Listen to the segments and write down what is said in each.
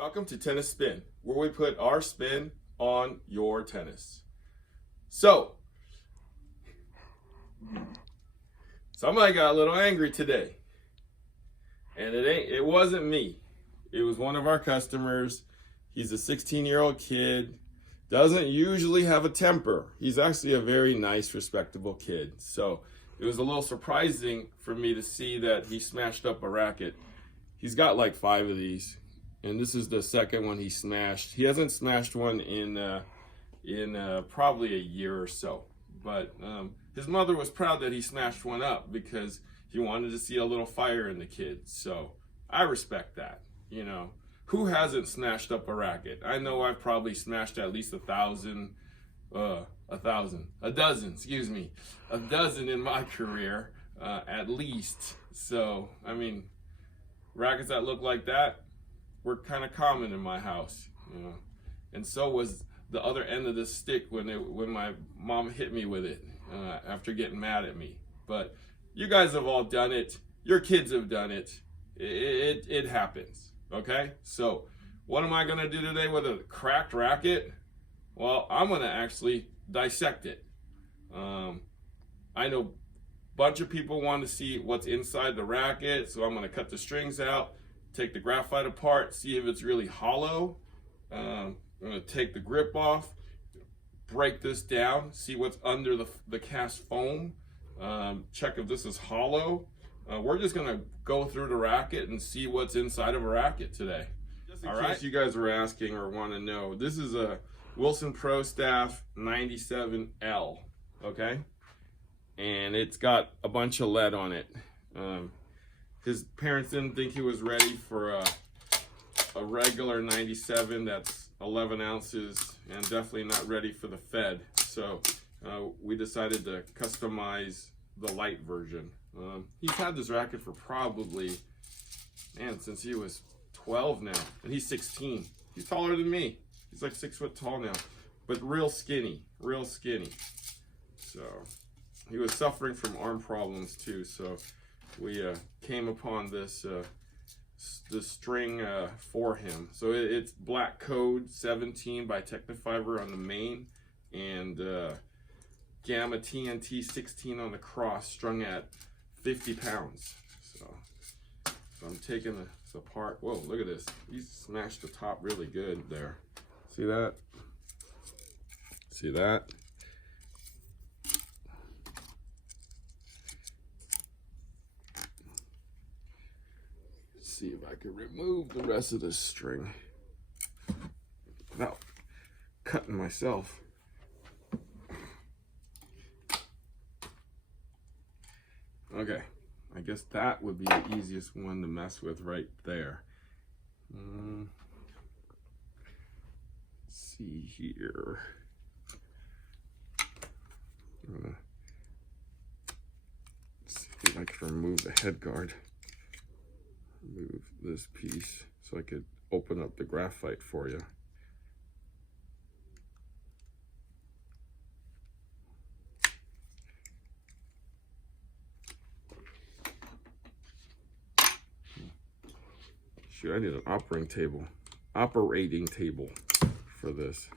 Welcome to Tennis Spin, where we put our spin on your tennis. So, somebody got a little angry today. And it wasn't me. It was one of our customers. He's a 16-year-old kid. Doesn't usually have a temper. He's actually a very nice, respectable kid. So it was a little surprising for me to see that he smashed up a racket. He's got like 5 of these, and this is the second one he smashed. He hasn't smashed one in probably a year or so. But his mother was proud that he smashed one up because he wanted to see a little fire in the kid. So I respect that. You know, who hasn't smashed up a racket? I know I've probably smashed at least a dozen in my career, at least. So, I mean, rackets that look like that were kind of common in my house, you know. And so was the other end of the stick when my mom hit me with it after getting mad at me. But you guys have all done it. Your kids have done it. It happens, okay? So what am I going to do today with a cracked racket? Well, I'm going to actually dissect it. I know a bunch of people want to see what's inside the racket, so I'm going to cut the strings out, take the graphite apart, see if it's really hollow. I'm going to take the grip off, break this down, see what's under the cast foam, check if this is hollow. We're just going to go through the racket and see what's inside of a racket today. Just in case you guys were asking or want to know, this is a Wilson Pro Staff 97L, okay? And it's got a bunch of lead on it. His parents didn't think he was ready for a regular 97 that's 11 ounces and definitely not ready for the Fed. So we decided to customize the light version. He's had this racket for probably, since he was 12 now, and he's 16. He's taller than me. He's like 6 foot tall now, but real skinny. So he was suffering from arm problems too. So we came upon this string for him. So it's black code 17 by Technifiber on the main, and Gamma TNT 16 on the cross, strung at 50 pounds. So I'm taking this apart. Whoa, look at this. He smashed the top really good there. See that? See that? Let's see if I can remove the rest of this string without cutting myself. Okay, I guess that would be the easiest one to mess with right there. Let's see here. See if I can remove the head guard. Remove this piece so I could open up the graphite for you. Shoot, I need an operating table for this.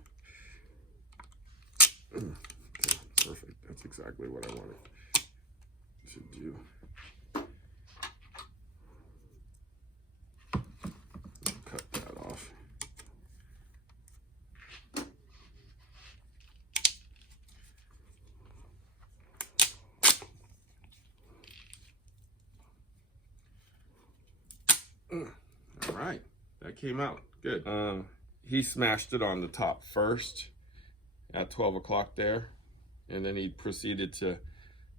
Okay, perfect. That's exactly what I wanted to do. Cut that off. All right, that came out good. He smashed it on the top first at 12 o'clock there, and then he proceeded to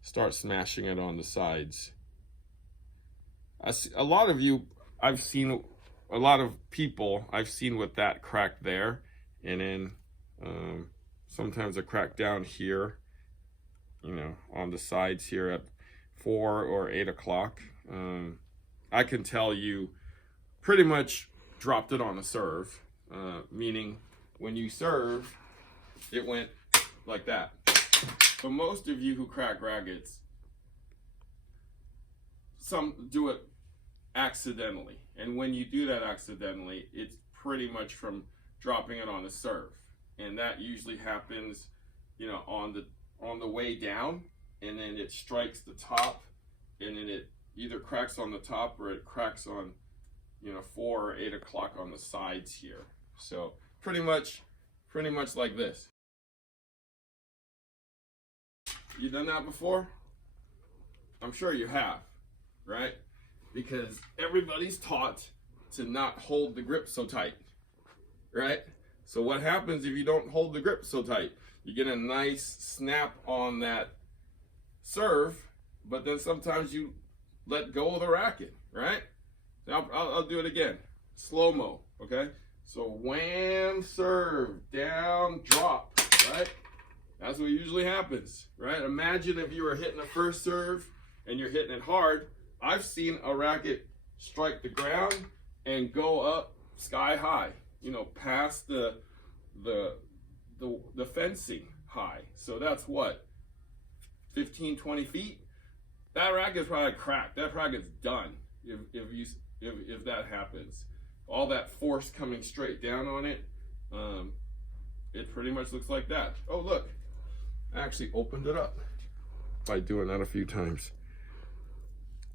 start smashing it on the sides. A lot of people I've seen with that crack there, and then sometimes a crack down here, you know, on the sides here at 4 or 8 o'clock. I can tell you pretty much dropped it on a serve, meaning when you serve, it went like that. But most of you who crack rackets, some do it accidentally. And when you do that accidentally, it's pretty much from dropping it on the serve. And that usually happens, you know, on the way down, and then it strikes the top, and then it either cracks on the top or it cracks on, you know, 4 or 8 o'clock on the sides here. So pretty much like this. You done that before? I'm sure you have, right? Because everybody's taught to not hold the grip so tight, right? So what happens if you don't hold the grip so tight? You get a nice snap on that serve, but then sometimes you let go of the racket, right? Now I'll do it again, slow-mo, okay? So wham, serve, down, drop, right? That's what usually happens, right? Imagine if you were hitting a first serve and you're hitting it hard. I've seen a racket strike the ground and go up sky high, you know, past the fencing high. So that's what, 15, 20 feet? That racket's probably cracked. That racket's done if that happens. All that force coming straight down on it, it pretty much looks like that. Oh, look, I actually opened it up by doing that a few times.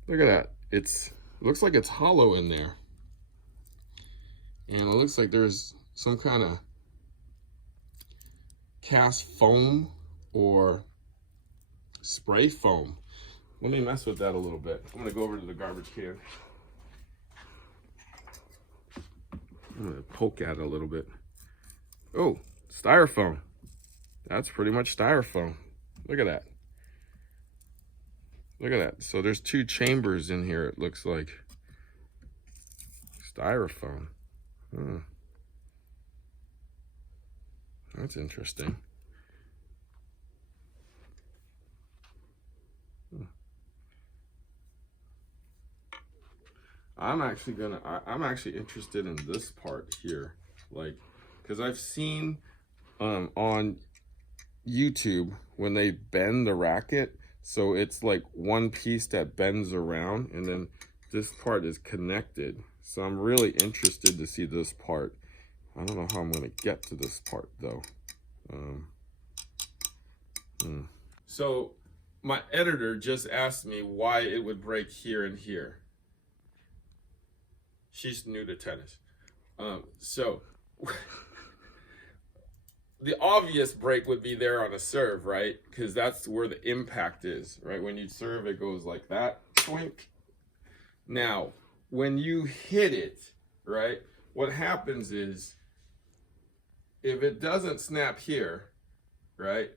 Look at that. It looks like it's hollow in there. And it looks like there's some kind of cast foam or spray foam. Let me mess with that a little bit. I'm gonna go over to the garbage can. I'm gonna poke at it a little bit. Oh, styrofoam. That's pretty much styrofoam. Look at that. Look at that. So there's 2 chambers in here, it looks like. Styrofoam. That's interesting. I'm actually interested in this part here, like, because I've seen on YouTube when they bend the racket, so it's like one piece that bends around and then this part is connected. So I'm really interested to see this part. I don't know how I'm gonna get to this part though. So my editor just asked me why it would break here and here. She's new to tennis. So the obvious break would be there on a serve, right? Because that's where the impact is, right? When you serve, it goes like that, twink. Now, when you hit it, right, what happens is, if it doesn't snap here, right,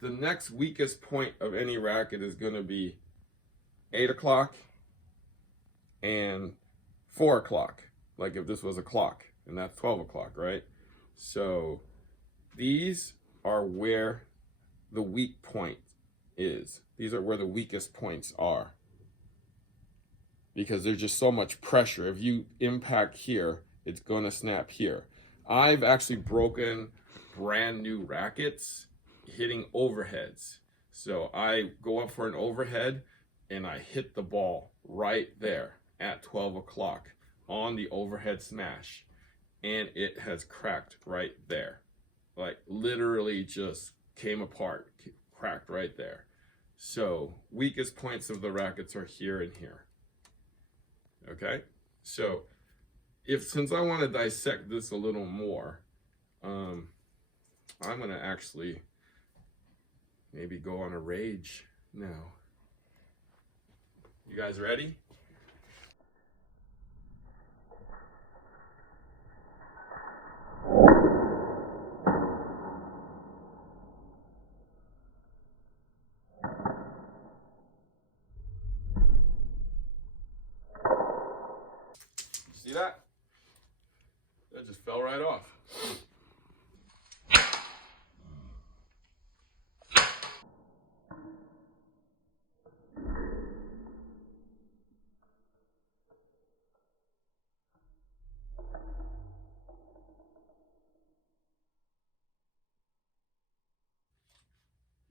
the next weakest point of any racket is going to be 8 o'clock and 4 o'clock, like if this was a clock, and that's 12 o'clock, right? So these are where the weak point is. These are where the weakest points are, because there's just so much pressure. If you impact here, it's going to snap here. I've actually broken brand new rackets hitting overheads. So I go up for an overhead and I hit the ball right there at 12 o'clock on the overhead smash, and it has cracked right there. Like literally just came apart, cracked right there. So weakest points of the rackets are here and here. Okay, so since I want to dissect this a little more, I'm gonna actually maybe go on a rage now. You guys ready? See that? That just fell right off.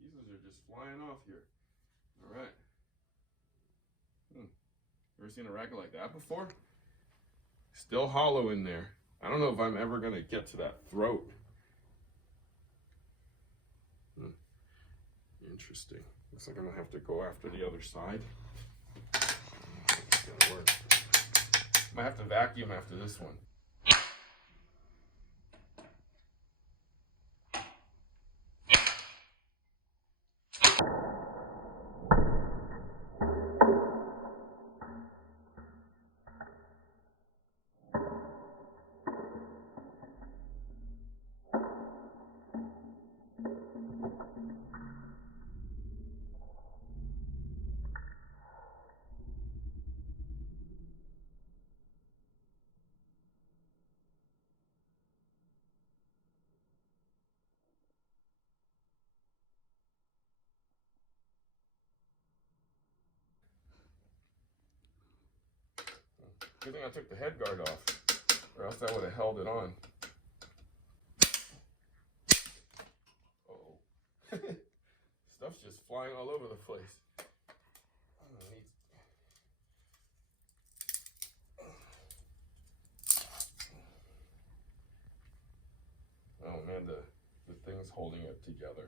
Pieces are just flying off here. All right. Ever seen a racket like that before? Still hollow in there. I don't know if I'm ever gonna get to that throat. Interesting. Looks like I'm gonna have to go after the other side. It's gonna work. Might have to vacuum after this one. Good thing I took the head guard off, or else that would have held it on. Uh-oh. Stuff's just flying all over the place. Oh man, the thing's holding it together.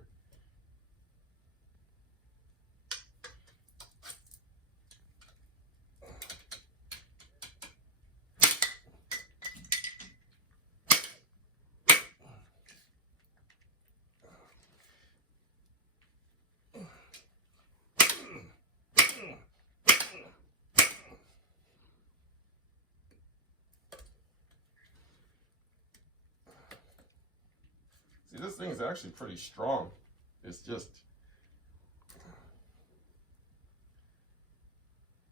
See, this thing is actually pretty strong. It's just,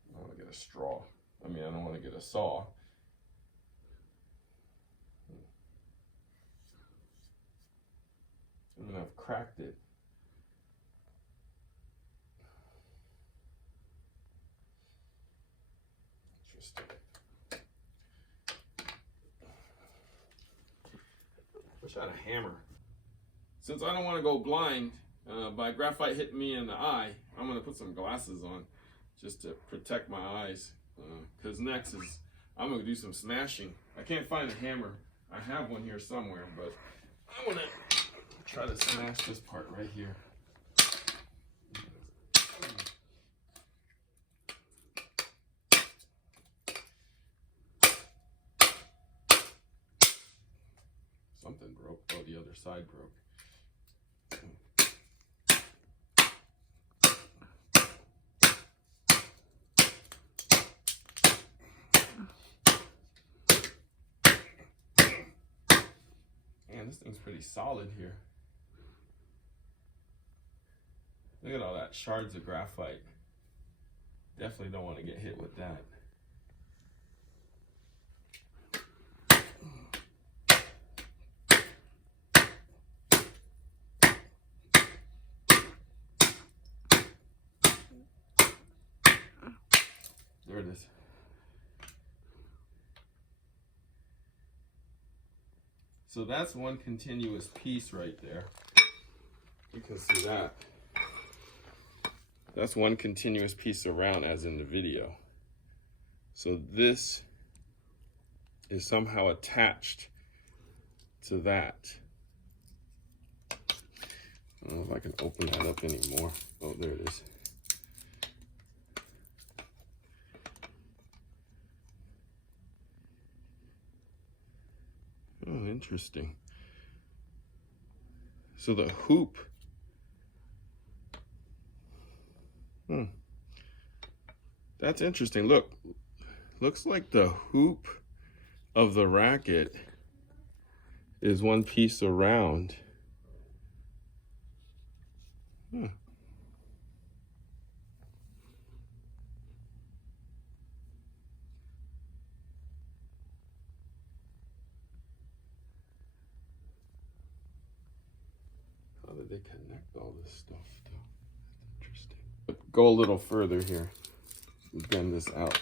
I don't want to get a straw. I mean, I don't want to get a saw. I mean, I've cracked it. Interesting. Wish I had a hammer. Since I don't want to go blind by graphite hitting me in the eye, I'm going to put some glasses on just to protect my eyes. Because next is, I'm going to do some smashing. I can't find a hammer. I have one here somewhere, but I'm going to try to smash this part right here. Something broke. Oh, the other side broke. Man, this thing's pretty solid here. Look at all that shards of graphite. Definitely don't want to get hit with that. There it is. So that's one continuous piece right there. You can see that. That's one continuous piece around as in the video. So this is somehow attached to that. I don't know if I can open that up anymore. Oh, there it is. Oh, interesting. So the hoop, that's interesting. Look, looks like the hoop of the racket is one piece around. How did they connect all this stuff though? That's interesting. But go a little further here. Bend this out.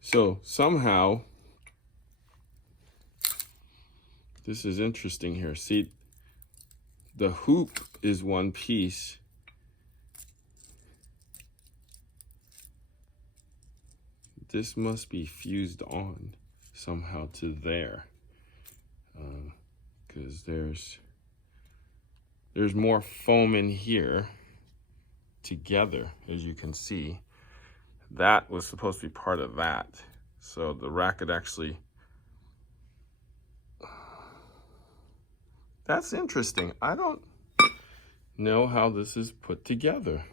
So somehow, this is interesting here. See, the hoop is one piece, this must be fused on somehow to there, because there's more foam in here together, as you can see. That was supposed to be part of that. So the racket actually, that's interesting. I don't know how this is put together.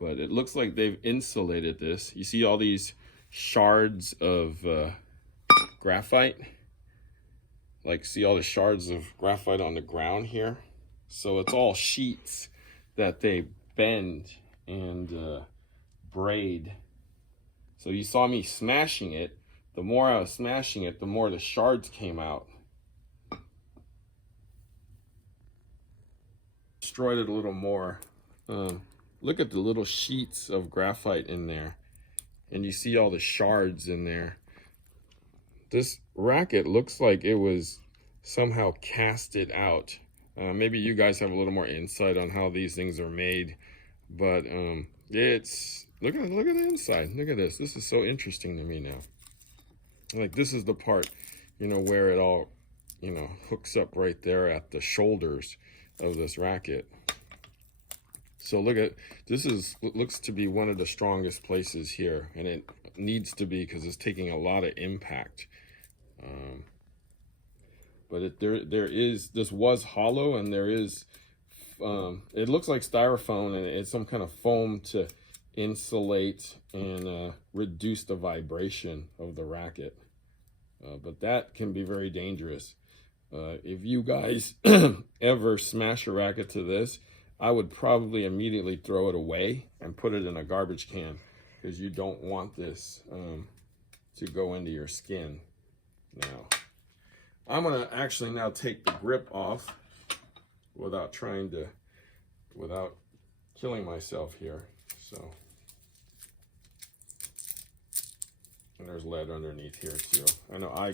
But it looks like they've insulated this. You see all these shards of graphite? Like, see all the shards of graphite on the ground here? So it's all sheets that they bend and braid. So you saw me smashing it. The more I was smashing it, the more the shards came out. Destroyed it a little more. Look at the little sheets of graphite in there. And you see all the shards in there. This racket looks like it was somehow casted out. Maybe you guys have a little more insight on how these things are made. But it's, look at the inside. Look at this. This is so interesting to me now. Like, this is the part, you know, where it all, you know, hooks up right there at the shoulders of this racket. So look at, this is, looks to be one of the strongest places here, and it needs to be because it's taking a lot of impact. But there is, this was hollow, and there is, it looks like styrofoam, and it's some kind of foam to insulate and reduce the vibration of the racket. But that can be very dangerous. If you guys ever smash a racket to this, I would probably immediately throw it away and put it in a garbage can, because you don't want this to go into your skin. Now, I'm gonna actually now take the grip off without killing myself here. So, and there's lead underneath here too. I know I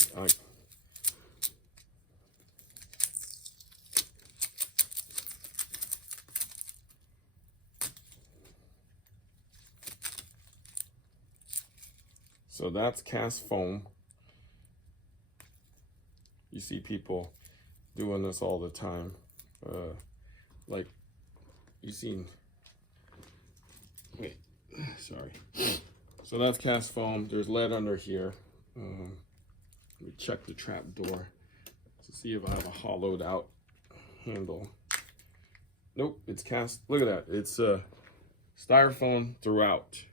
so that's cast foam. You see people doing this all the time. Like, you seen, wait, sorry. So that's cast foam. There's lead under here. Let me check the trap door to see if I have a hollowed out handle. Nope, it's cast. Look at that. It's styrofoam throughout.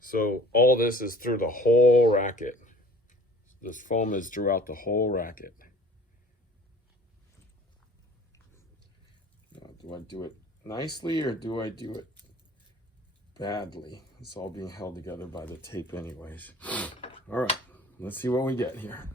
So all this is through the whole racket. This foam is throughout the whole racket. Now, do I do it nicely or do I do it badly? It's all being held together by the tape anyways. All right, let's see what we get here.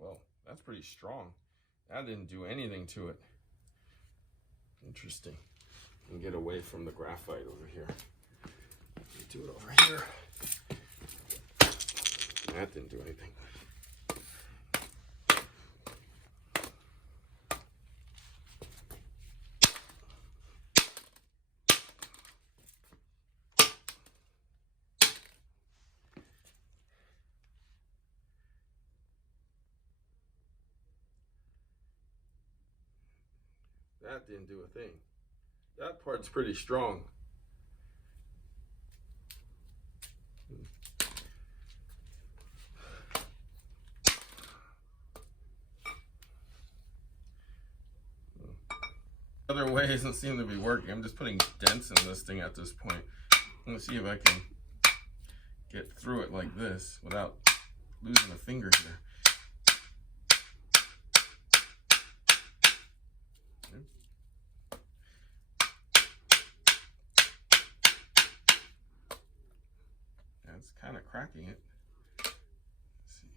Well, that's pretty strong. That didn't do anything to it. Interesting. And get away from the graphite over here. Do it over here. That didn't do anything. That didn't do a thing. That part's pretty strong. Other way doesn't seem to be working. I'm just putting dents in this thing at this point. I'm gonna see if I can get through it like this without losing a finger here. That's kind of cracking it. Let's see.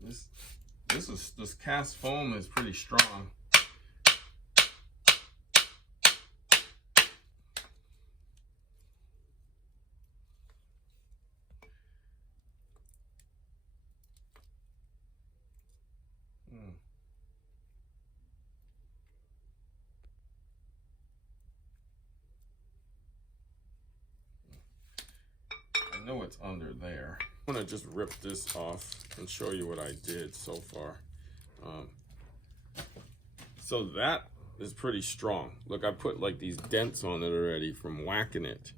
This cast foam is pretty strong. I know it's under there. I'm gonna just rip this off and show you what I did so far. So that is pretty strong. Look, I put like these dents on it already from whacking it.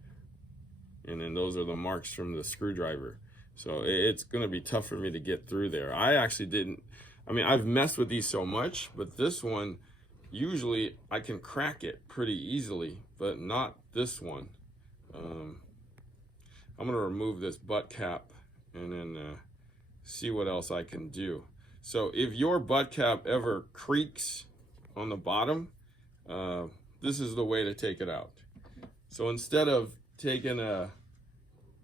And then those are the marks from the screwdriver. So it's gonna be tough for me to get through there. I actually didn't, I mean, I've messed with these so much, but this one, usually I can crack it pretty easily, but not this one. I'm gonna remove this butt cap and then see what else I can do. So if your butt cap ever creaks on the bottom, this is the way to take it out. So instead of taking a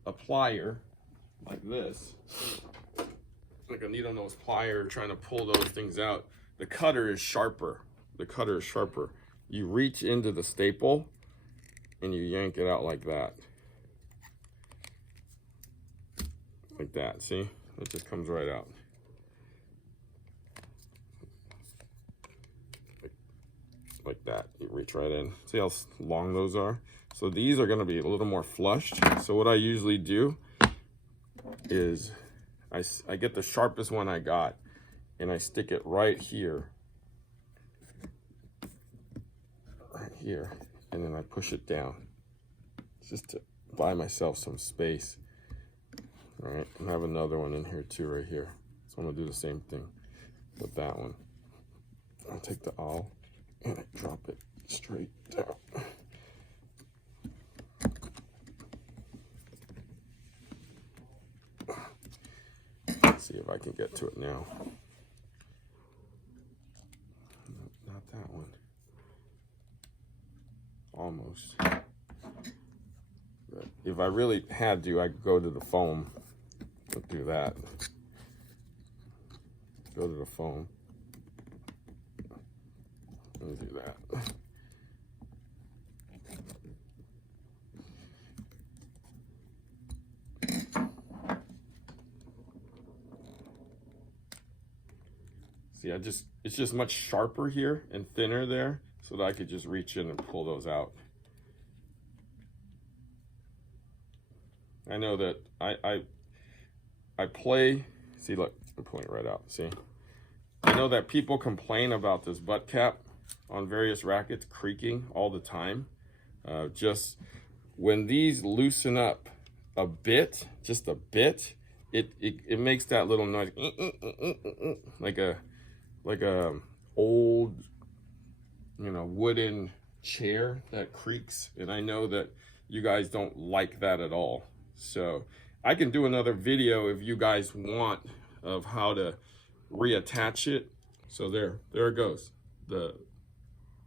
plier like this, like a needle nose plier trying to pull those things out, the cutter is sharper. The cutter is sharper. You reach into the staple and you yank it out like that. Like that, see? It just comes right out. Like that, you reach right in. See how long those are? So these are gonna be a little more flushed. So what I usually do is I get the sharpest one I got and I stick it right here. Right here. And then I push it down. Just to buy myself some space. All right, and I have another one in here too, right here. So I'm gonna do the same thing with that one. I'll take the awl and I drop it straight down. Let's see if I can get to it now. Nope, not that one. Almost. But if I really had to, I could go to the foam. Let's do that. Go to the foam. Let me do that. See, it's just much sharper here and thinner there, so that I could just reach in and pull those out. I know that I play, see, look, I'm pulling it right out, see? I know that people complain about this butt cap on various rackets creaking all the time. Just when these loosen up a bit, just a bit, it makes that little noise, like a old, you know, wooden chair that creaks. And I know that you guys don't like that at all. So I can do another video if you guys want of how to reattach it. So there it goes. The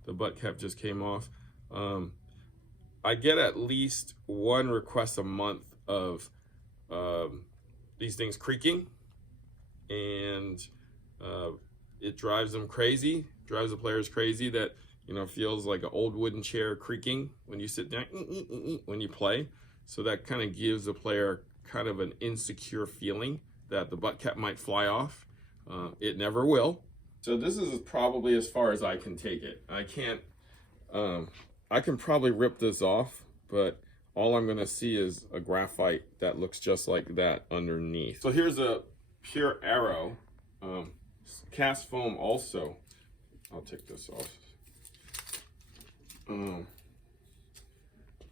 butt cap just came off. I get at least one request a month of these things creaking, and it drives them crazy, drives the players crazy that, you know, feels like an old wooden chair creaking when you sit down, when you play. So that kind of gives the player kind of an insecure feeling that the butt cap might fly off. It never will. So this is probably as far as I can take it. I can't, I can probably rip this off, but all I'm gonna see is a graphite that looks just like that underneath. So here's a pure arrow, cast foam also. I'll take this off.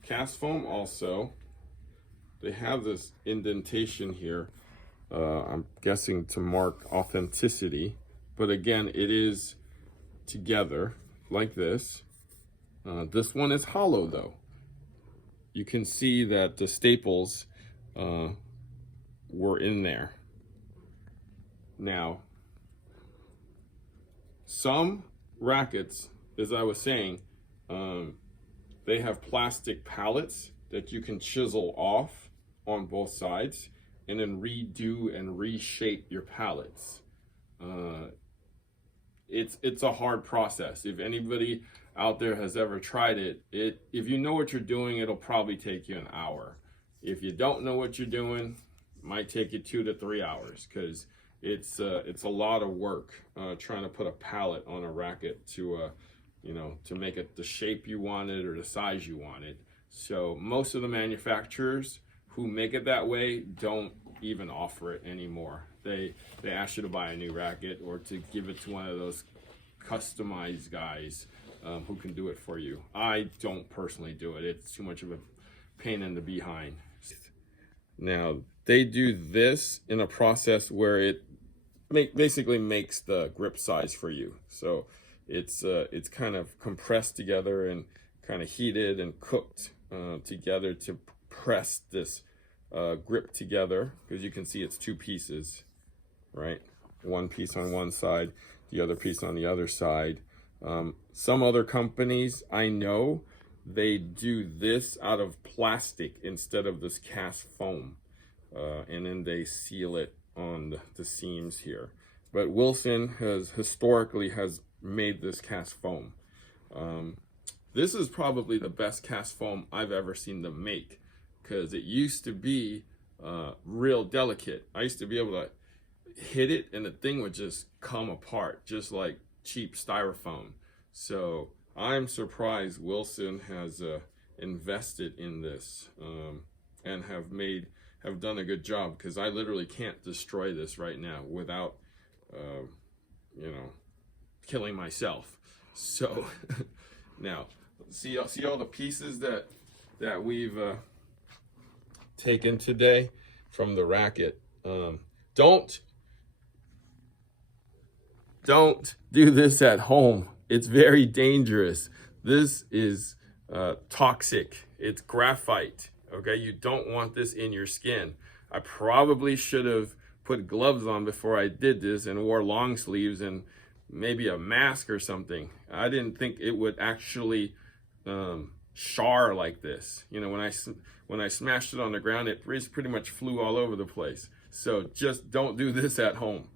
Cast foam also. They have this indentation here, I'm guessing to mark authenticity, but again, it is together like this. This one is hollow though. You can see that the staples were in there. Now, some rackets, as I was saying, they have plastic pallets that you can chisel off on both sides and then redo and reshape your pallets. It's a hard process. If anybody out there has ever tried it, if you know what you're doing, it'll probably take you an hour. If you don't know what you're doing, it might take you 2 to 3 hours, because it's a lot of work trying to put a pallet on a racket to to make it the shape you wanted or the size you wanted. So most of the manufacturers who make it that way don't even offer it anymore. They ask you to buy a new racket or to give it to one of those customized guys who can do it for you. I don't personally do it. It's too much of a pain in the behind. Now, they do this in a process where it basically makes the grip size for you. So it's kind of compressed together and kind of heated and cooked together to press this grip together, because you can see it's 2 pieces, right? One piece on one side, the other piece on the other side. Some other companies I know, they do this out of plastic instead of this cast foam, and then they seal it on the seams here. But Wilson has historically made this cast foam. This is probably the best cast foam I've ever seen them make, because it used to be real delicate. I used to be able to hit it and the thing would just come apart, just like cheap styrofoam. So I'm surprised Wilson has invested in this and have done a good job, because I literally can't destroy this right now without killing myself. So now see all the pieces that we've taken today from the racket. Don't do this at home. It's very dangerous. This is toxic. It's graphite. Okay, you don't want this in your skin. I probably should have put gloves on before I did this and wore long sleeves and maybe a mask or something. I didn't think it would actually char like this. When I smashed it on the ground, it pretty much flew all over the place. So just don't do this at home.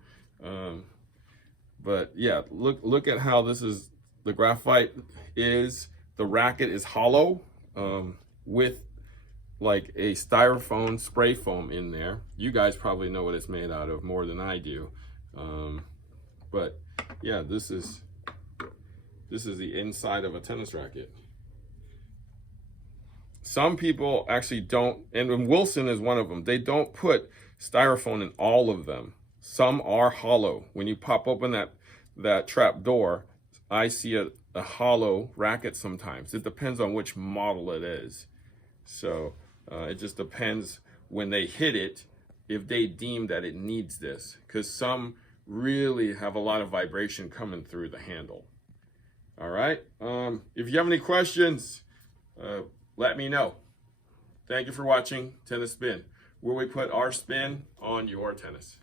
But yeah, look at how the graphite is. The racket is hollow with like a styrofoam spray foam in there. You guys probably know what it's made out of more than I do. But yeah, this is the inside of a tennis racket. Some people actually don't, and Wilson is one of them. They don't put styrofoam in all of them. Some are hollow. When you pop open that trap door, I see a hollow racket sometimes. It depends on which model it is. So it just depends when they hit it, if they deem that it needs this, because some really have a lot of vibration coming through the handle. All right. If you have any questions, let me know. Thank you for watching Tennis Spin, where we put our spin on your tennis.